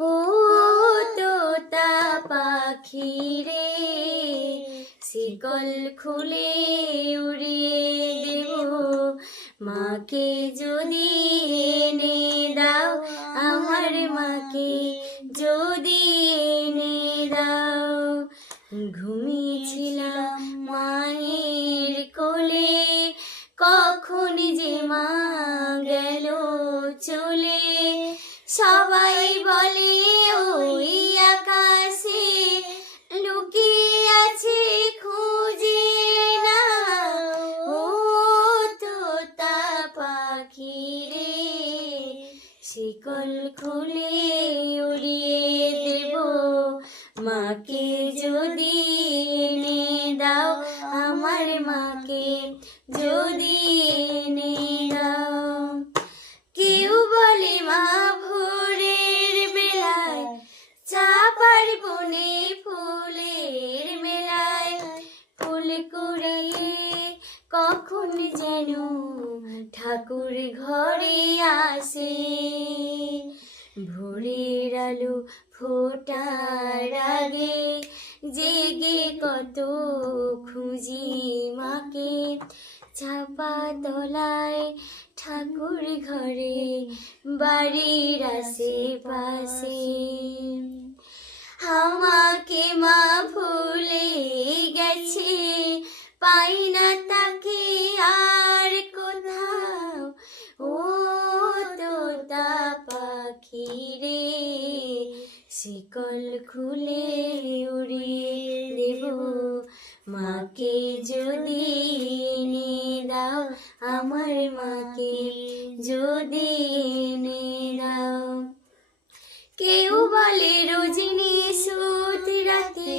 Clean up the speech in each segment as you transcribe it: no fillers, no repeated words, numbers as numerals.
ও তোতা পাখি রে, শিকল খুলে উড়িয়ে দেব, মাকে যদি এনে দাও, আমার মাকে যদি এনে দাও। ঘুমিয়েছিলাম মায়ের কোলে, কখন যে মা গেল চলে। সবাই বলে ওই আকাশে লুকিয়ে আছে, খুঁজে নাও। ও তোতা পাখি রে, শিকল খুলে উড়িয়ে দেব, মাকে যদি এনে দাও, আমার মাকে যদি এনে দাও। কেউ বলে মা ভোরের বেলায় চাপার বনে ফুলের মেলায়, ফুল কুড়িয়ে কখন যেন ঠাকুর ঘরে আসে। ভোরের আলো ফোটার আগে জেগে কত খুঁজি মাকে, চাপা তলায় ঠাকুর ঘরে বাড়ির আশেপাশে। আমাকে মা ভুলে গেছে, পাই না তাকে আর কোথাও। ও তোতা পাখি রে, শিকল খুলে উড়িয়ে দেব, মাকে যদি এনে দাও, আমার মাকে যদি এনে দাও। কেউ বলে রজনী সুদ রাতে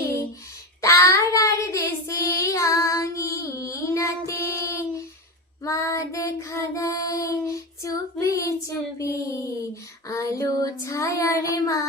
তারার দেশে আঙিনাতে, মা দেখা দেয় চুপি চুপি আলো ছায়ার মা।